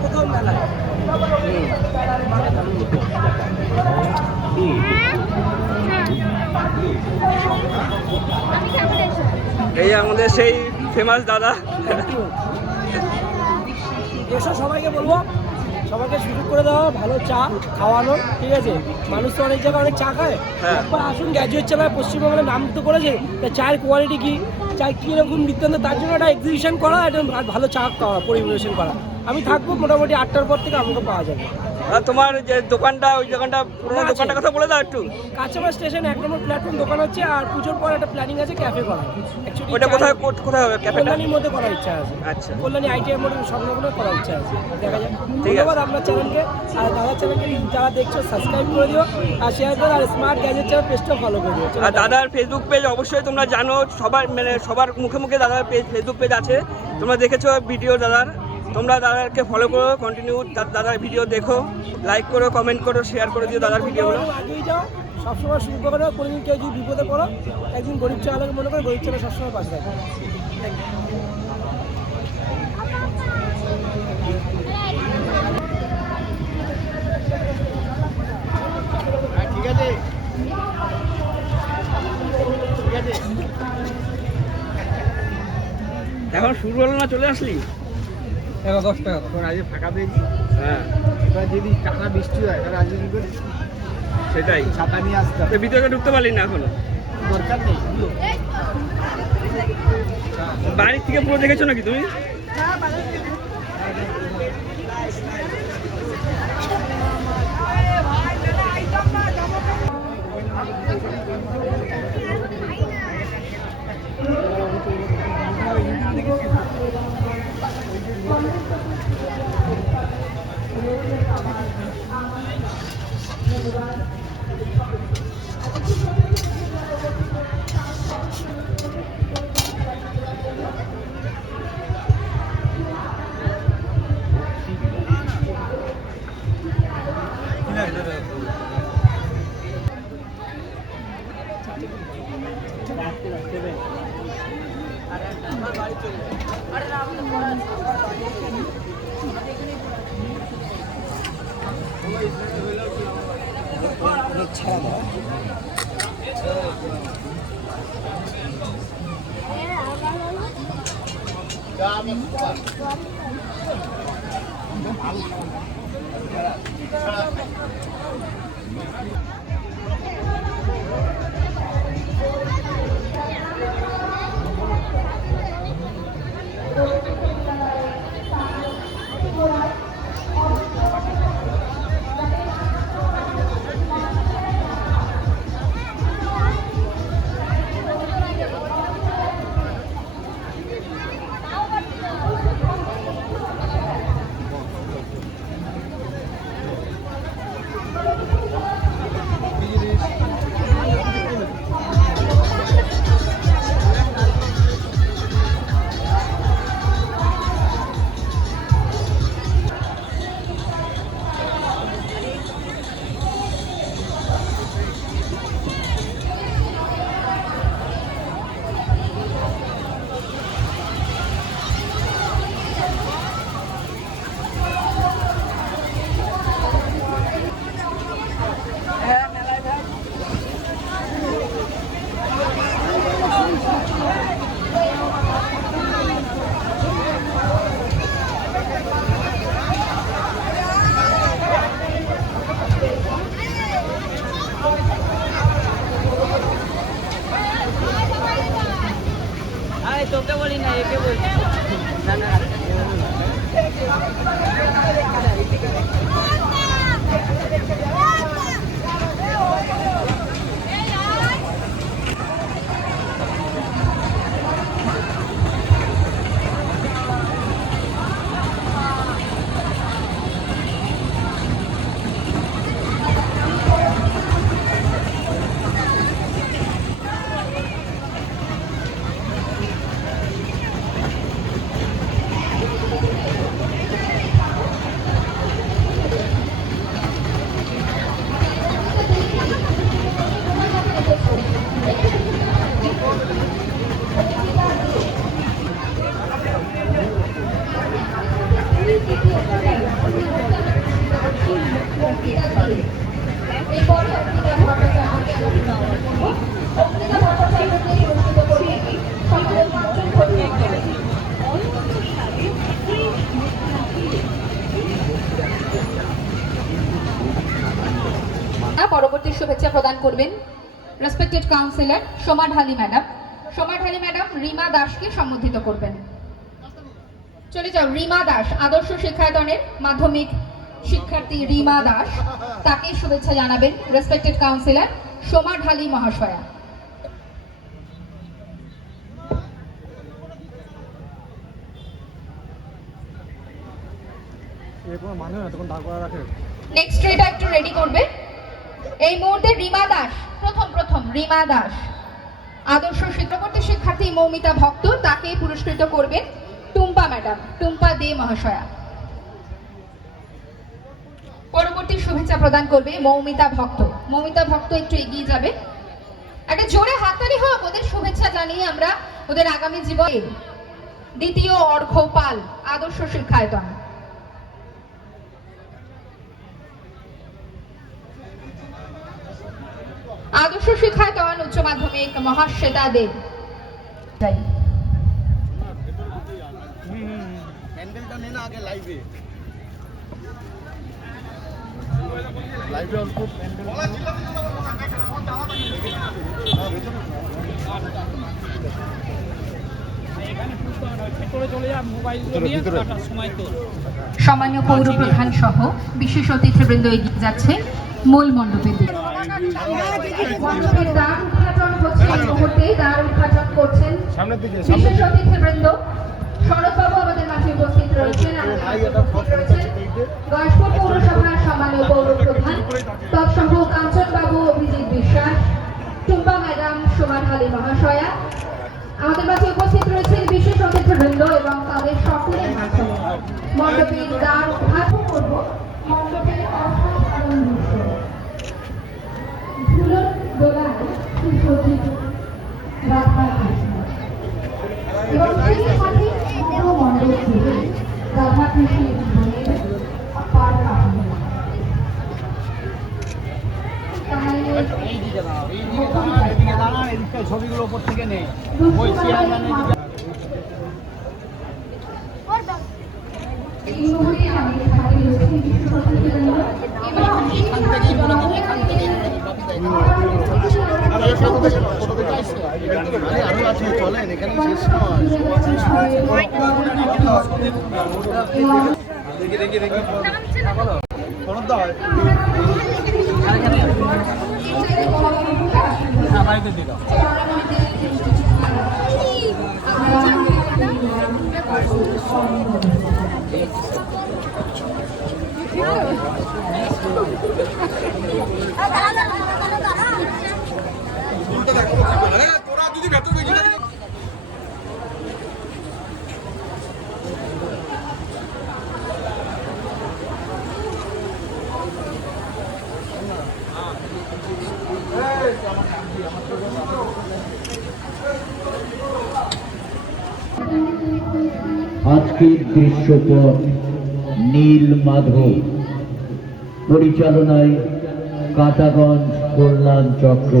প্রথম মেলা এই আমাদের সেই ফেমাস দাদা। এসব সবাইকে বলবো, সবাইকে সুযোগ করে দেওয়া, ভালো চা খাওয়ানো, ঠিক আছে? মানুষ তো অনেক জায়গায় অনেক চা খায়, একবার আসুন। গ্র্যাজুয়েট চালায় পশ্চিমবঙ্গের নাম তো করেছে, তা চায়ের কোয়ালিটি কী, চায় কীরকম বৃত্তান্ত, তার জন্য একটা এক্সিবিশন করা, একটা ভালো চা পরিবেশন করা। আমি থাকবো মোটামুটি 8টার পর থেকে, আমাকে পাওয়া যাবে। তোমার যে দোকানটা, ওই দোকানটা, পুরোনো দোকানটার কথা বলে দাও একটু। কাঁচামার স্টেশন 1 নম্বর প্ল্যাটফর্ম দোকান হচ্ছে, আর পুজোর পর একটা প্ল্যানিং আছে ক্যাফে করা। ওটা কোথায় কোথায় হবে ক্যাফেটা? কল্যাণীর মধ্যে করার ইচ্ছা আছে। আচ্ছা, কল্যাণী আইটিআই মোড়ে স্বপ্নগুলো করার ইচ্ছা আছে, দেখা যাক। ধন্যবাদ আপনার চ্যানেলকে, আর দাদার চ্যানেলকে যারা দেখছো সাবস্ক্রাইব করে দিও, আর শেয়ার করো, আর স্মার্ট গ্যাজেট চ্যানেল পেজটাও ফলো করে দিও। আর দাদার ফেসবুক পেজ অবশ্যই তোমরা জানো, সবার মানে সবার মুখে মুখে দাদার ফেসবুক পেজ আছে, তোমরা দেখেছো ভিডিও দাদার। তোমরা দাদাকে ফলো করো, কন্টিনিউ দাদার ভিডিও দেখো, লাইক করো, কমেন্ট করো, শেয়ার করে দিও দাদার ভিডিওগুলো। আগেই যাও, সবসময় শুরু করে, কোনোদিন কেউ যদি বিপদে পড়ো, একদিন গরিব ছেলেকে মনে করে, গরিব ছেলে সবসময় পাশে থাকে। ঠিক আছে, ঠিক আছে। এখন শুরু হলো না, চলে আসলি? 10 টাকা তখন আজকে ফাঁকা পেয়েছি। হ্যাঁ, এবার যদি টানা বৃষ্টি হয় তাহলে আজকে কি করি? সেটাই, ছাতা নিয়ে আসতে হবে। ভিতরে ঢুকতে পারলি না এখনো? দরকার নেই। বাড়ির থেকে পুরো দেখেছো নাকি তুমি? পরবর্তী শুভেচ্ছা প্রদান করবেন রেসপেক্টেড কাউন্সিলর সোমা ঢালি ম্যাডাম। সোমা ঢালি ম্যাডাম রিমা দাসকে সম্বোধিত করবেন। চলে যাও, রিমা দাস, আদর্শ শিক্ষায়তনের মাধ্যমিক শিক্ষার্থী রিমা দাস, তাকে শুভেচ্ছা জানাবেন রেসপেক্টেড কাউন্সিলর সোমা ঢালি মহাশয়া। নেক্সট এটা একটু রেডি করবে। এই মুহূর্তে রিমা দাস, প্রথম রিমা দাস আদর্শ শিক্ষাবর্তী শিক্ষার্থী মৌমিতা ভক্ত, তাকে পুরস্কৃত করবেন টুম্পা ম্যাডাম, টুম্পা দে মহাশয়া। পরবর্তী শুভেচ্ছা প্রদান করবে মৌমিতা ভক্ত। মৌমিতা ভক্ত একটু এগিয়ে যাবে, একটা জোরে হাততালি হোক ওদের শুভেচ্ছা জানিয়ে আমরা ওদের আগামী জীবনে। দ্বিতীয় অর্ঘ্য পাল, আদর্শ শিক্ষায়তন। আদর্শ শিক্ষায়তন উচ্চ মাধ্যমিক মহাশ্বেতা দেব। হ্যান্ডেলটা নে না আগে লাইভে অল্প সম্মানীয় পৌর প্রধান সহ বিশেষ অতিথিবৃন্দ এগিয়ে যাচ্ছে মূল মণ্ডপের দিকে। মণ্ডপের দ্বার উদ্ঘাটন হচ্ছে, এই মুহূর্তে দ্বার উদ্ঘাটন করছেন বিশেষ অতিথিবৃন্দ। শরৎবাবু আমাদের মাঝে উপস্থিত রয়েছেন, গয়েশপুর পৌরসভার সম্মানীয় পৌর প্রধান তৎসহ কাঞ্চনবাবু, অভিজিৎ বিশ্বাস, টুম্পা ম্যাডাম, সোমা ঢালি মহাশয়া আমাদের মাঝে উপস্থিত রয়েছেন বিশেষ অতিথিবৃন্দ এবং তাদের সকলের মাধ্যমে মণ্ডপের দ্বার উদ্ঘাটন করব। মণ্ডপের অসাধারণ দৃশ্য, ঝুলন দোলায় সুসজ্জিত রাধা কৃষ্ণ এবং সেই সাথে পুরো মণ্ডপ জুড়ে রাধা কৃষ্ণের ধ্যানের অপার কাহিনী। ছবিগুলো উপর থেকে নেই। এই মুহূর্তে আমাদের সাথে রয়েছে বিশেষ অতিথিবৃন্দ আরো আছে, চলেন এখানে শেষ আজকের দৃশ্যপট নীল মাধব, পরিচালনায় কাটাগঞ্জ কল্যাণ চক্র।